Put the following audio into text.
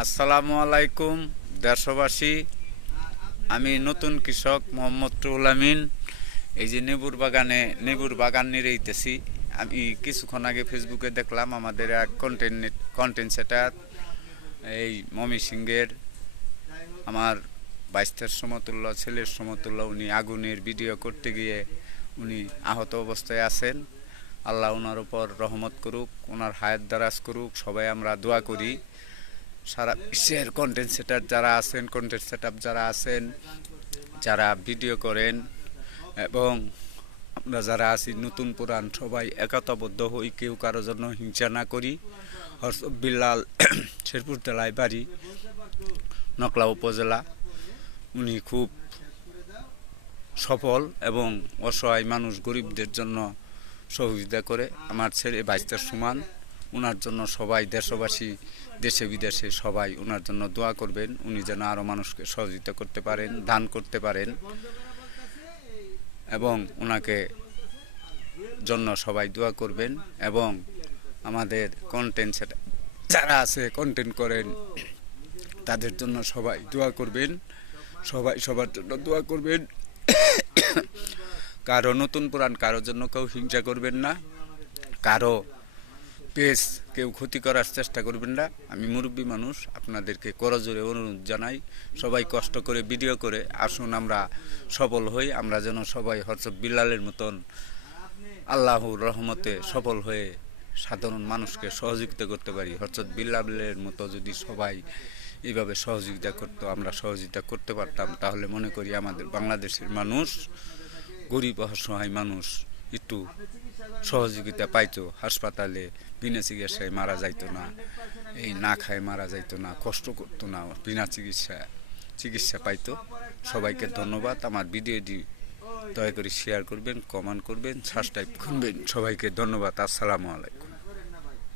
আসসালামু আলাইকুম দেশবাসী। আমি নতুন কৃষক মোহাম্মদ রুহুল আমিন। এই যে নেবুর বাগান নিরেইতেছি। আমি কিছুক্ষণ আগে ফেসবুকে দেখলাম আমাদের এক কন্টেন্ট সেটার এই ময়মনসিংহের আমার বাইস্তের সমতুল্য ছেলের সমতুল্য উনি আগুনের ভিডিও করতে গিয়ে উনি আহত অবস্থায় আছেন। আল্লাহ ওনার উপর রহমত করুক, ওনার হায়াত দারাজ করুক, সবাই আমরা দোয়া করি। সারা বিশ্বের কন্টেন্ট সেটআপ যারা আছেন, যারা ভিডিও করেন, এবং আমরা যারা আছি নতুন পুরান সবাই একতাবদ্ধ হই, কেউ কারো জন্য হিংসা না করি। হরসব বিল্লাল শেরপুর জেলায় বাড়ি, নকলা উপজেলা। উনি খুব সফল এবং অসহায় মানুষ গরিবদের জন্য সহযোগিতা করে। আমার ছেলে বাইস্তার সমান। ওনার জন্য সবাই দেশবাসী দেশে বিদেশে সবাই ওনার জন্য দোয়া করবেন। উনি যেন আরও মানুষকে সহযোগিতা করতে পারেন, দান করতে পারেন, এবং ওনাকে জন্য সবাই দোয়া করবেন। এবং আমাদের কন্টেন্ট যারা আছে কন্টেন্ট করেন তাদের জন্য সবাই দোয়া করবেন, সবাই সবার জন্য দোয়া করবেন। কারো নতুন পুরান কারো জন্য কেউ হিংসা করবেন না, কারো পেজ কেউ ক্ষতি করার চেষ্টা করবেন না। আমি মুরব্বী মানুষ, আপনাদেরকে করজোরে অনুরোধ জানাই, সবাই কষ্ট করে ভিডিও করে আসুন আমরা সফল হই। আমরা যেন সবাই হরসব বিল্লালের মতন আল্লাহর রহমতে সফল হয়ে সাধারণ মানুষকে সহযোগিতা করতে পারি। হরসব বিল্লালের মতো যদি সবাই এইভাবে সহযোগিতা করতো, আমরা সহযোগিতা করতে পারতাম, তাহলে মনে করি আমাদের বাংলাদেশের মানুষ, গরিব অসহায় মানুষ একটু সহযোগিতা পাইতো। হাসপাতালে বিনা চিকিৎসায় মারা যাইতো না, এই না খায় মারা যাইতো না, কষ্ট করতো না, বিনা চিকিৎসা পাইতো। সবাইকে ধন্যবাদ। আমার ভিডিওটি দয়া করে শেয়ার করবেন, কমেন্ট করবেন, সাবস্ক্রাইব করবেন। সবাইকে ধন্যবাদ। আসসালামু আলাইকুম।